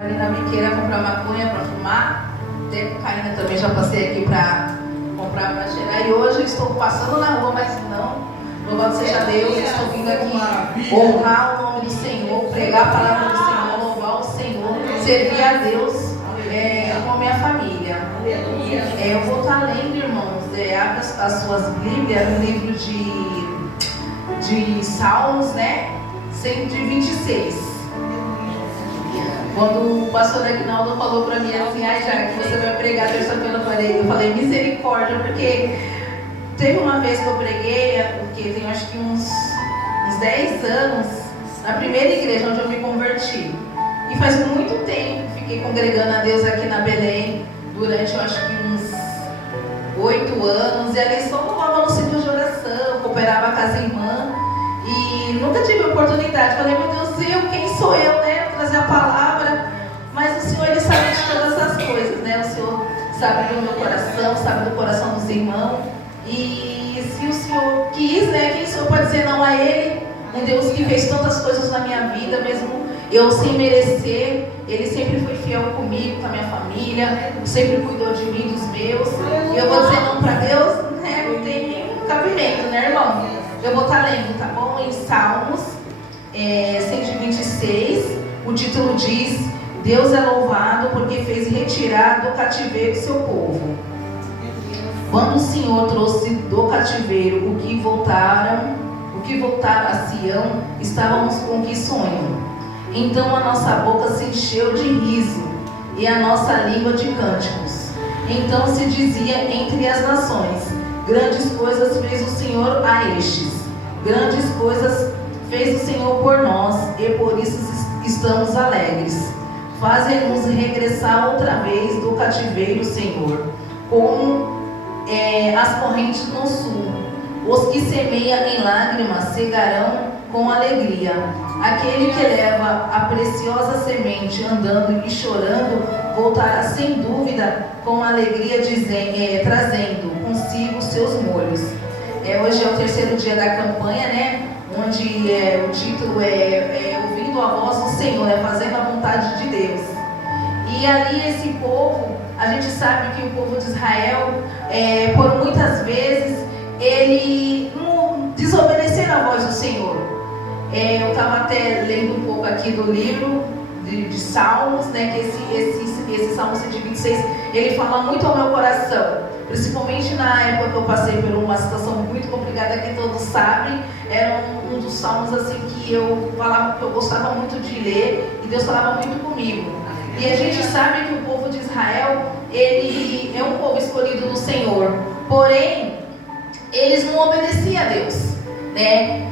Ali na biqueira comprar maconha para fumar, até cocaína também já passei aqui para comprar para cheirar. E hoje eu estou passando na rua, mas não, louvado seja Deus, estou vindo aqui honrar o nome do Senhor, pregar a palavra do Senhor, louvar o Senhor, servir a Deus com a minha família. Eu vou estar lendo, irmãos, abra as suas Bíblias no livro de Salmos, né? 126. Quando o pastor Aguinaldo falou para mim assim, já que você vai pregar terça-feira, eu falei misericórdia, porque teve uma vez que eu preguei, porque tem acho que uns 10 anos, na primeira igreja onde eu me converti. E faz muito tempo que fiquei congregando a Deus aqui na Belém, durante eu acho que uns 8 anos, e ali só louvava no ciclo de oração, cooperava com as irmãs, e nunca tive oportunidade. Falei, meu Deus, quem sou eu, né? Trazer a palavra, mas o Senhor, Ele sabe de todas essas coisas, né? O Senhor sabe do meu coração, sabe do coração dos irmãos, e se o Senhor quis, né? Quem sou eu para dizer não a Ele? Um Deus que fez tantas coisas na minha vida, mesmo eu sem merecer, Ele sempre foi fiel comigo, com a minha família, sempre cuidou de mim, dos meus, e eu vou dizer não para Deus, né? Não tem nem cabimento, né, irmão? Eu vou estar lendo, tá bom? Em Salmos 126, o título diz: Deus é louvado porque fez retirar do cativeiro seu povo. Quando o Senhor trouxe do cativeiro o que voltaram a Sião, estávamos com que sonho. Então a nossa boca se encheu de riso e a nossa língua de cânticos. Então se dizia entre as nações: grandes coisas fez o Senhor a estes. Grandes coisas fez o Senhor por nós, e por isso estamos alegres. Faze-nos regressar outra vez do cativeiro, Senhor, como as correntes no sul. Os que semeiam em lágrimas cegarão com alegria. Aquele que leva a preciosa semente andando e chorando voltará sem dúvida com alegria, trazendo consigo seus molhos. Hoje é o terceiro dia da campanha, né? Onde o título é ouvindo a voz do Senhor, fazendo a vontade de Deus. E ali esse povo, a gente sabe que o povo de Israel, por muitas vezes, ele não desobedeceram a voz do Senhor. Eu estava até lendo um pouco aqui do livro de Salmos, né, que esse Salmo 126, ele fala muito ao meu coração, principalmente na época que eu passei por uma situação muito complicada, que todos sabem. Era um dos salmos assim que eu falava, que eu gostava muito de ler, e Deus falava muito comigo. E a gente sabe que o povo de Israel, ele é um povo escolhido do Senhor, porém eles não obedeciam a Deus, né?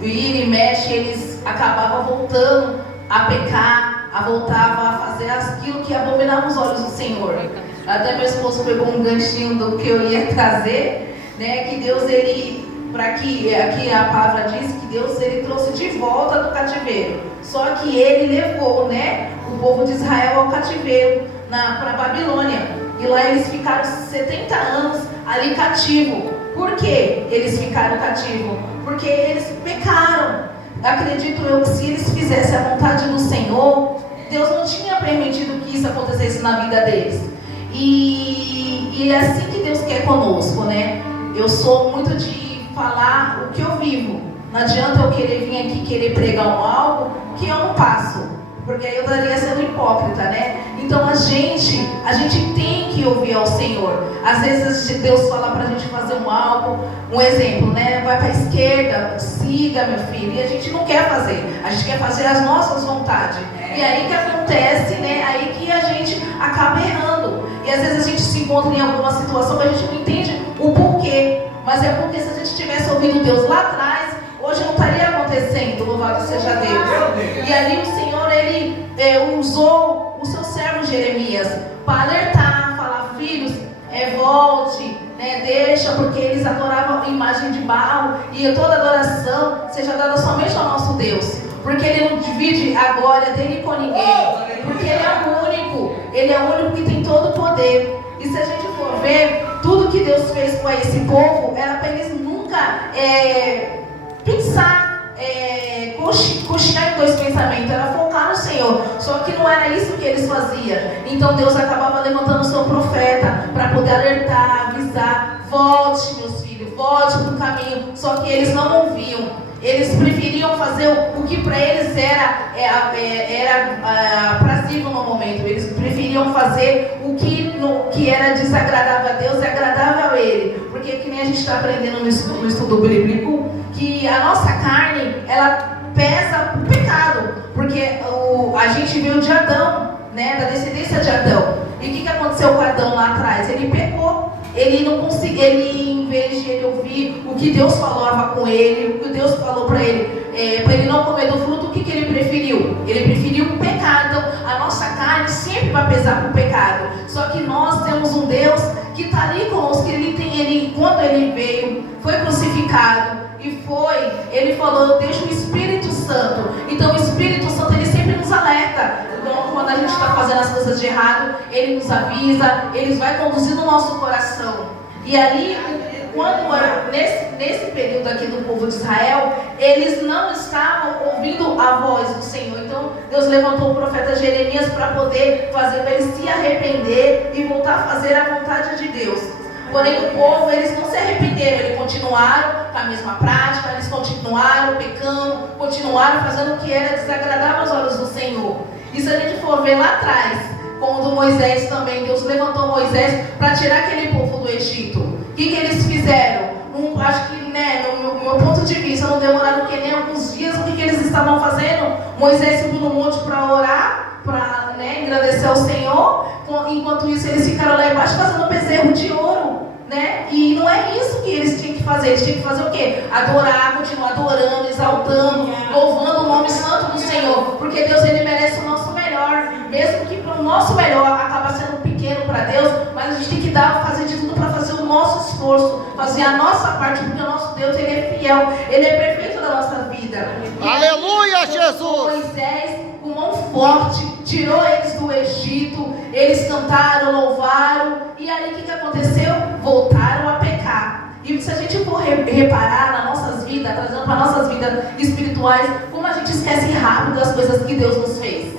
Vira e mexe, eles acabavam voltando a pecar, voltavam a fazer aquilo que abominava os olhos do Senhor. Até meu esposo pegou um ganchinho do que eu ia trazer, né? Que Deus, aqui a palavra diz que Deus, ele trouxe de volta do cativeiro. Só que ele levou, né, o povo de Israel ao cativeiro, para a Babilônia. E lá eles ficaram 70 anos ali cativo. Por que eles ficaram cativos? Porque eles pecaram. Acredito eu que se eles fizessem a vontade do Senhor, Deus não tinha permitido que isso acontecesse na vida deles. E é assim que Deus quer conosco, né? Eu sou muito de falar o que eu vivo. Não adianta eu querer vir aqui querer pregar algo que eu não passo, porque aí eu estaria sendo hipócrita, né? Então a gente tem que ouvir ao Senhor. Às vezes Deus fala pra gente fazer um exemplo, né? Vai pra esquerda, siga, meu filho. E a gente não quer fazer. A gente quer fazer as nossas vontades. E aí que acontece, né? Aí que a gente acaba errando. E às vezes a gente se encontra em alguma situação que a gente não entende o porquê. Mas é porque se a gente tivesse ouvido Deus lá atrás, hoje não estaria acontecendo, louvado seja Deus. E ali o Senhor, ele usou o seu servo Jeremias para alertar, falar: filhos, volte, né, deixa, porque eles adoravam a imagem de Baal, e toda adoração seja dada somente ao nosso Deus, porque Ele não divide a glória dele com ninguém, porque Ele é o único que tem todo o poder. E se a gente for ver, tudo que Deus fez com esse povo, era para eles nunca pensar coxinhar em dois pensamentos, era focar no Senhor. Só que não era isso que eles faziam. Então Deus acabava levantando o seu profeta para poder alertar, avisar: volte, meus filhos, volte para o caminho. Só que eles não ouviam. Eles preferiam fazer o que para eles era prazível no momento. Eles preferiam fazer o que era desagradável a Deus e agradável a Ele. Porque que nem a gente está aprendendo no estudo bíblico, que a nossa carne, ela pesa o pecado. Porque a gente veio de Adão, né, da descendência de Adão. E o que aconteceu com Adão lá atrás? Ele pecou. Ele não conseguia, em vez de ele ouvir o que Deus falava com ele, o que Deus falou para ele não comer do fruto, o que ele preferiu? Ele preferiu o pecado. Então, a nossa carne sempre vai pesar para o pecado. Só que nós temos um Deus que está ali conosco. Quando ele veio, foi crucificado ele falou: deixa o Espírito Santo. Então o Espírito Santo, ele sempre nos alerta. Então, quando a gente está fazendo as coisas de errado, ele nos avisa, ele vai conduzindo o nosso coração. E ali, nesse período aqui do povo de Israel, eles não estavam ouvindo a voz do Senhor. Então Deus levantou o profeta Jeremias para poder fazer para eles se arrepender e voltar a fazer a vontade de Deus. Porém, o povo, eles não se arrependeram, eles continuaram com a mesma prática, eles continuaram pecando, continuaram fazendo o que era desagradável aos olhos do Senhor. E se a gente for ver lá atrás, quando Moisés também, Deus levantou Moisés para tirar aquele povo do Egito. O que eles fizeram? Acho que, no meu ponto de vista, não demoraram que nem alguns dias. O que eles estavam fazendo? Moisés subiu no monte para orar, para agradecer ao Senhor. Enquanto isso, eles ficaram lá embaixo fazendo bezerro de ouro. E não é isso que eles tinham que fazer. Eles tinham que fazer o quê? Adorar, continuar adorando, exaltando, louvando o nome santo do Senhor. Porque Deus, ele merece o nosso melhor. Mesmo que para o nosso melhor acaba sendo pequeno para Deus, mas a gente tem que fazer de tudo para fazer o nosso esforço, fazer a nossa parte, porque o nosso Deus, ele é fiel, ele é perfeito na nossa vida. Aleluia, Jesus! Moisés, com mão forte, tirou eles do Egito, eles cantaram, louvaram, e aí o que aconteceu? Voltaram a pecar. E se a gente for reparar nas nossas vidas, trazendo para nossas vidas espirituais, como a gente esquece rápido as coisas que Deus nos fez.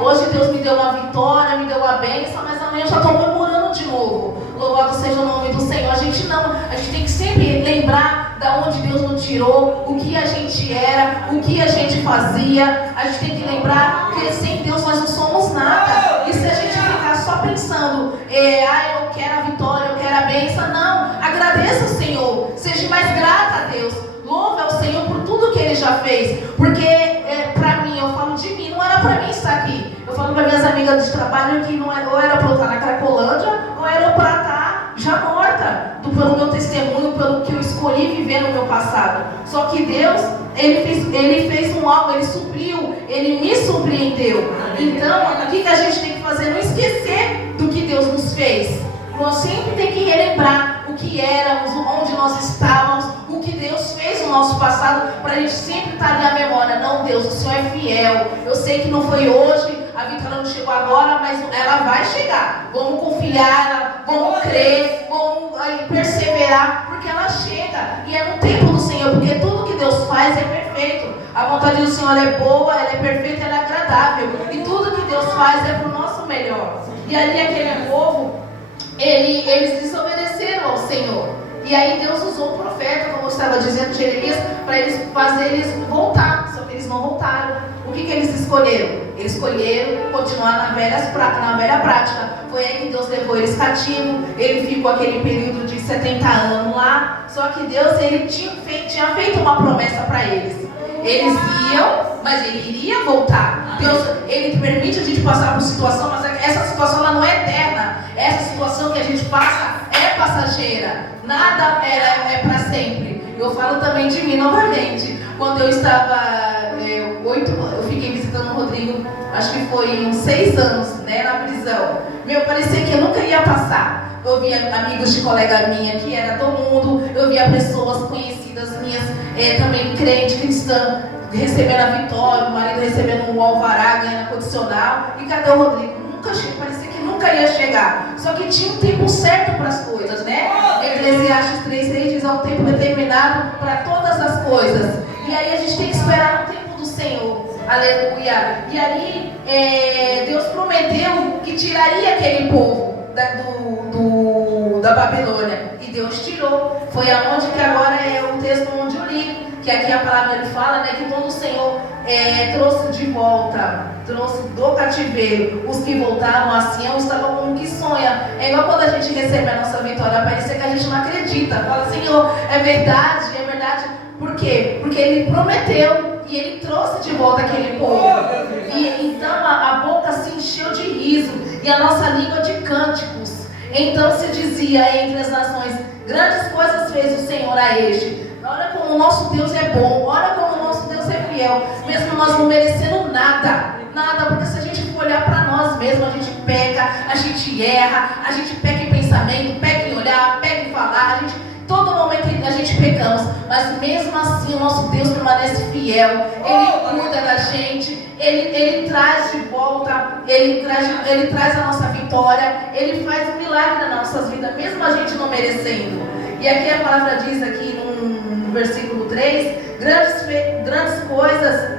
Hoje Deus me deu uma vitória, me deu uma bênção, mas amanhã eu já estou murmurando de novo. Louvado seja o nome do Senhor. A gente tem que sempre lembrar da onde Deus nos tirou, o que a gente era, o que a gente fazia. A gente tem que lembrar que sem Deus nós não somos nada. E se a gente ficar só pensando, eu quero a vitória, eu quero a bênção, não. Agradeça o Senhor, seja mais grata a Deus. Louve ao Senhor por tudo que Ele já fez. Porque para mim, eu falo de mim, não era para mim estar aqui. Eu falo para minhas amigas de trabalho que não era, ou era para eu estar na Cracolândia, ou era para estar já morta, pelo meu testemunho, pelo que eu escolhi viver no meu passado. Só que Deus, Ele fez um algo, Ele supriu, Ele me surpreendeu. Então, o que a gente tem que fazer? Não esquecer do que Deus nos fez. Nós sempre tem que relembrar o que éramos, onde nós estávamos, o que Deus fez no nosso passado, para a gente sempre estar na memória. Não, Deus, o Senhor é fiel. Eu sei que não foi hoje, a vitória não chegou agora, mas ela vai chegar. Vamos confiar, vamos crer, vamos perseverar, porque ela chega. E é no tempo do Senhor, porque tudo que Deus faz é perfeito. A vontade do Senhor é boa, ela é perfeita, ela é agradável. E tudo que Deus faz é para o nosso melhor. E ali aquele povo, eles desobedeceram ao Senhor. E aí Deus usou o profeta, como eu estava dizendo, Jeremias, para eles fazer eles voltar. Só que eles não voltaram. O que eles escolheram? Eles escolheram continuar na velha prática. Foi aí que Deus levou eles cativos. Ele ficou aquele período de 70 anos lá. Só que Deus, ele tinha feito uma promessa para eles. Eles iam, mas ele iria voltar. Deus, ele permite a gente passar por situação, mas essa situação ela não é eterna. Essa situação que a gente passa é passageira. Nada é para sempre. Eu falo também de mim novamente. Quando eu estava eu fiquei visitando o Rodrigo, acho que foi uns 6 anos, na prisão. Parecia que eu nunca ia passar. Eu via amigos de colega minha que era do mundo, eu via pessoas conhecidas minhas, também crente, cristã, recebendo a vitória, o marido recebendo um alvará, ganhando condicional. E cadê o Rodrigo? Nunca chegou, parecia que nunca ia chegar. Só que tinha um tempo certo para as coisas, Eclesiastes 3:3 diz: há um tempo determinado para todas as coisas. E aí a gente tem que esperar no tempo do Senhor. Aleluia. E aí Deus prometeu que tiraria aquele povo da Babilônia. E Deus tirou. Foi aonde que agora é o texto onde eu li. Que aqui a palavra ele fala, né, que quando o Senhor trouxe de volta, trouxe do cativeiro os que voltavam a Sião, estavam como que sonha. É igual quando a gente recebe a nossa vitória, parece que a gente não acredita. Fala, Senhor, é verdade, é verdade. Por quê? Porque Ele prometeu e Ele trouxe de volta aquele povo. E então a boca se encheu de riso e a nossa língua de cânticos. Então se dizia entre as nações: grandes coisas fez o Senhor a este. Olha como o nosso Deus é bom, olha como o nosso Deus é fiel, mesmo nós não merecendo nada, porque se a gente for olhar para nós mesmos, a gente peca, a gente erra, a gente peca em pensamento, peca em olhar, peca em falar, todo momento a gente pecamos, mas mesmo assim o nosso Deus permanece fiel, Ele cuida da gente, Ele traz de volta, Ele traz a nossa vitória, Ele faz um milagre nas nossas vidas, mesmo a gente não merecendo. E aqui a palavra diz aqui no versículo 3, grandes coisas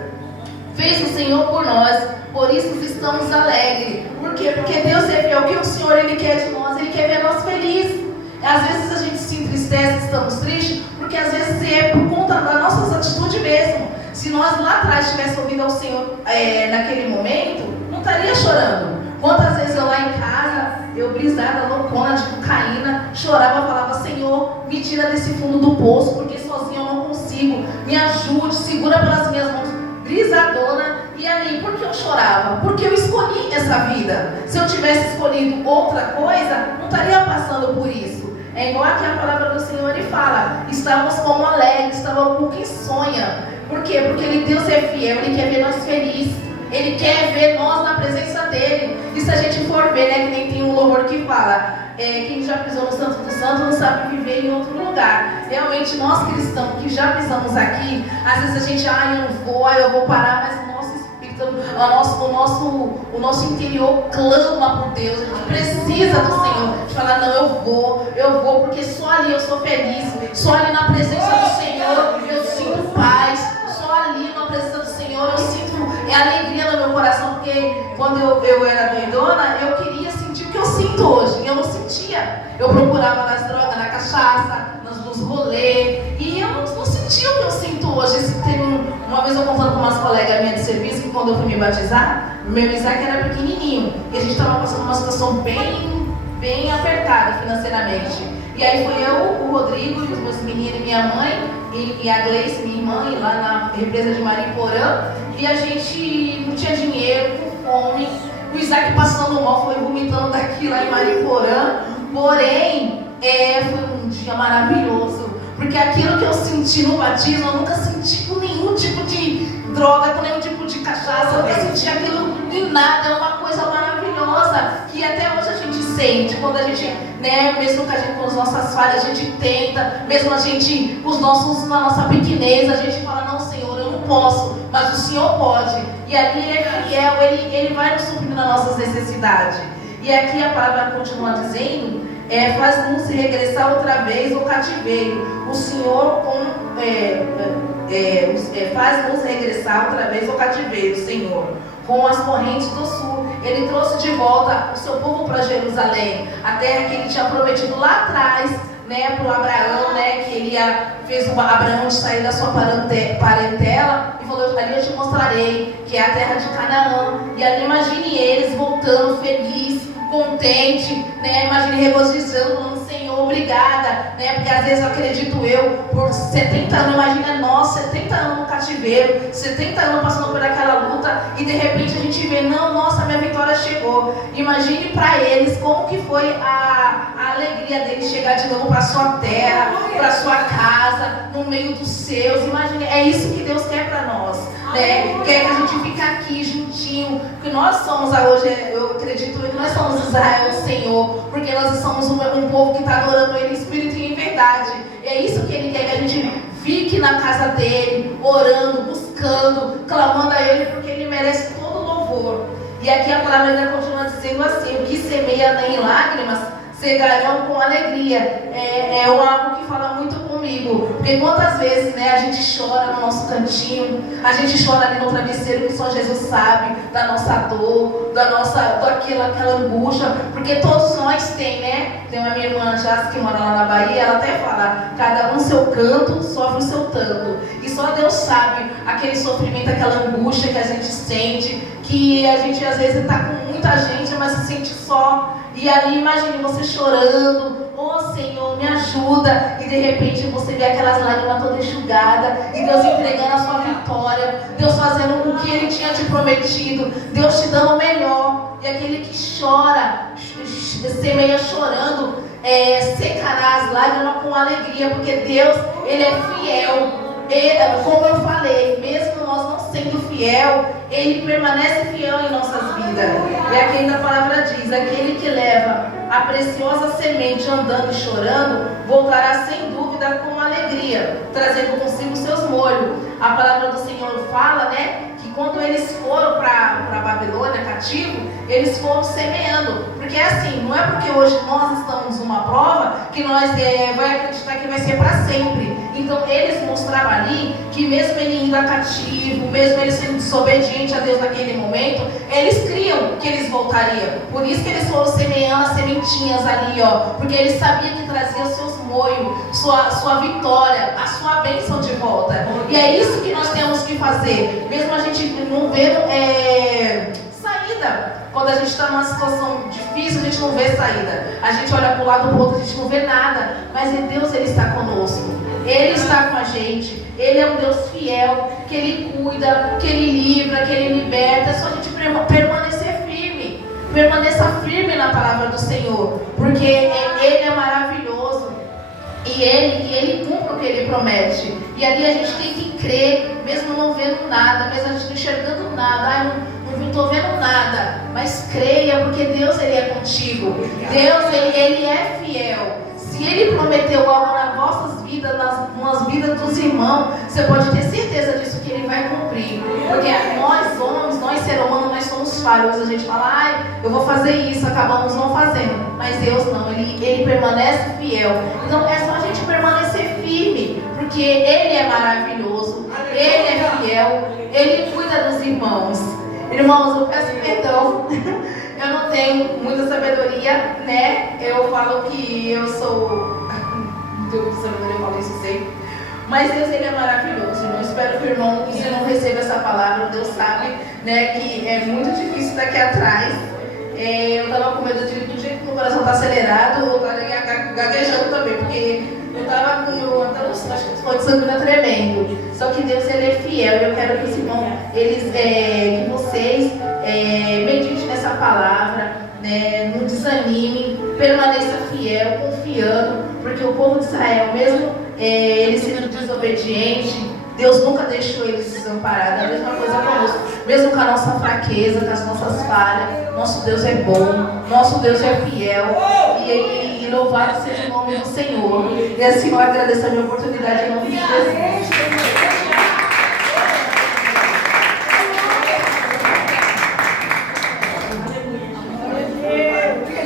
fez o Senhor por nós, por isso estamos alegres. Por quê? Porque Deus é fiel. O que o Senhor Ele quer de nós? Ele quer ver nós felizes. Às vezes a gente se entristece, estamos tristes, porque às vezes é por conta das nossas atitudes mesmo. Se nós lá atrás tivéssemos ouvido ao Senhor naquele momento, não estaria chorando. Quantas vezes eu lá em casa, eu brisada, loucona, de cocaína, chorava, falava: Senhor, me tira desse fundo do poço, porque sozinho eu não consigo, me ajude, segura pelas minhas mãos, brisadona. E aí, por que eu chorava? Porque eu escolhi essa vida. Se eu tivesse escolhido outra coisa, não estaria passando por isso. É igual aqui a palavra do Senhor, Ele fala: estávamos como alegres, estávamos como quem sonha. Por quê? Porque Deus é fiel, Ele quer ver nós felizes. Ele quer ver nós na presença dEle. E se a gente for ver, né, que nem tem um louvor que fala, quem já pisou no Santo do Santo não sabe viver em outro lugar. Realmente nós cristãos que já pisamos aqui, às vezes a gente, eu vou parar, mas o nosso espírito, o nosso interior clama por Deus. A gente precisa do Senhor. A gente fala: não, eu vou, porque só ali eu sou feliz, só ali na presença do Senhor eu sinto paz, só ali na presença do Senhor eu sinto alegria no meu coração, porque quando eu era doidona, eu queria sentir o que eu sinto hoje, e eu não sentia. Eu procurava nas drogas, na cachaça, nos rolês, e eu não sentia o que eu sinto hoje. Uma vez eu contando com umas colegas minhas de serviço, que quando eu fui me batizar, meu Isaac era pequenininho, e a gente estava passando uma situação bem apertada financeiramente. E aí foi eu, o Rodrigo, e os meus meninos e minha mãe, e a Gleice, minha irmã, lá na represa de Mariporã, e a gente não tinha dinheiro, com fome. O Isaac passando mal, foi vomitando daqui lá em Mariporã. Porém, foi um dia maravilhoso, porque aquilo que eu senti no batismo, eu nunca senti com nenhum tipo de droga, com nenhum tipo de cachaça, eu nunca senti aquilo em nada. É uma coisa maravilhosa, que até hoje a gente sente, quando a gente, mesmo com as nossas falhas, a gente tenta, mesmo a gente, na nossa pequenez, a gente fala: não, Senhor, eu não posso, mas o Senhor pode. E ali Ele é fiel, Ele vai nos suprir nas nossas necessidades. E aqui a palavra continua dizendo: faz-nos regressar outra vez ao cativeiro. O Senhor faz-nos regressar outra vez ao cativeiro, Senhor, com as correntes do sul. Ele trouxe de volta o seu povo para Jerusalém, a terra que Ele tinha prometido lá atrás, para o Abraão, que Ele fez o Abraão sair da sua parentela e falou: ali eu te mostrarei, que é a terra de Canaã. E ali imagine eles voltando feliz, contente, imagine regozijando, falando: Senhor, obrigada, porque às vezes eu acredito por 70 anos, imagina nós, 70 anos no cativeiro, 70 anos passando por aquela luta, e de repente a gente vê: não, nossa, minha vitória chegou. Imagine para eles como que foi a alegria deles chegar de novo para sua terra, para sua casa, no meio dos seus. Imagine, é isso que Deus quer para nós, Quer que a gente fique aqui juntinho, porque nós somos hoje, eu acredito que nós somos Israel, Senhor, porque nós somos um povo que está adorando Ele em espírito e em verdade. E é isso que Ele quer, que a gente fique na casa dEle, orando, buscando, clamando a Ele, porque Ele merece todo louvor. E aqui a palavra ainda continua dizendo assim: o que semeia em lágrimas, cegarão com alegria. É algo que fala muito comigo. comigo, porque quantas vezes, né, a gente chora no nosso cantinho, a gente chora ali no travesseiro que só Jesus sabe da nossa dor, daquela angústia, porque todos nós tem, né? Tem uma minha irmã Jás que mora lá na Bahia, ela até fala, cada um no seu canto sofre o seu tanto, e só Deus sabe aquele sofrimento, aquela angústia que a gente sente, que a gente às vezes está com muita gente, mas se sente só. E ali imagine você chorando, oh Senhor, me ajuda, e de repente você vê aquelas lágrimas todas enxugadas, e Deus entregando a sua vitória, Deus fazendo o que Ele tinha te prometido, Deus te dando o melhor. E aquele que chora, semeia chorando, secará as lágrimas com alegria, porque Deus, Ele é fiel. Como eu falei, mesmo nós não sendo fiel, Ele permanece fiel em nossas vidas. E aqui ainda a palavra diz, aquele que leva a preciosa semente andando e chorando, voltará sem dúvida com alegria, trazendo consigo seus molhos. A palavra do Senhor fala, né, que quando eles foram para Babilônia, cativo, eles foram semeando. Porque assim, não é porque hoje nós estamos numa prova que nós vai acreditar que vai ser para sempre. Então eles mostravam ali que mesmo ele indo a cativo, mesmo eles sendo desobedientes a Deus naquele momento, eles criam que eles voltariam. Por isso que eles foram semeando as sementinhas ali, ó, porque eles sabiam que trazia os seus molhos, sua vitória, a sua bênção de volta. E é isso que nós temos que fazer. Mesmo a gente não vendo saída. Quando a gente está numa situação difícil, a gente não vê saída. A gente olha para o lado do outro, a gente não vê nada. Mas em Deus Ele está conosco. Ele está com a gente. Ele é um Deus fiel, que Ele cuida, que Ele livra, que Ele liberta. É só a gente permanecer firme. Permaneça firme na palavra do Senhor. Porque Ele é maravilhoso. E Ele cumpre o que Ele promete. E ali a gente tem que crer, mesmo não vendo nada, mesmo a gente não enxergando nada. Não estou vendo nada, mas creia, porque Deus Ele é contigo. Deus ele é fiel. Se Ele prometeu algo nas vossas vidas, nas vidas dos irmãos, você pode ter certeza disso, que Ele vai cumprir. Porque nós homens, nós seres humanos, nós somos falhos. A gente fala, eu vou fazer isso, acabamos não fazendo. Mas Deus não, Ele permanece fiel. Então é só a gente permanecer firme, porque Ele é maravilhoso, Ele é fiel, Ele cuida dos irmãos. Irmãos, eu peço perdão, eu não tenho muita sabedoria, né? Eu falo que eu sou... Não tenho muita sabedoria, eu falo isso sempre. Mas Deus, Ele é maravilhoso. Eu espero que o irmão, se não receba essa palavra, Deus sabe, né, que é muito difícil daqui atrás. Eu estava com medo do dia que meu coração está acelerado, eu estava gaguejando também, porque eu estava com o sanguíneo tremendo. Só que Deus, Ele é fiel. E eu quero que os irmãos, que vocês meditem nessa palavra, né, não desanimem, permaneça fiel, confiando, porque o povo de Israel, mesmo eles sendo desobedientes, Deus nunca deixou eles desamparados. A mesma coisa conosco, mesmo com a nossa fraqueza, com as nossas falhas, nosso Deus é bom, nosso Deus é fiel, e louvado seja o nome do Senhor. E assim eu agradeço a minha oportunidade em nome de Jesus.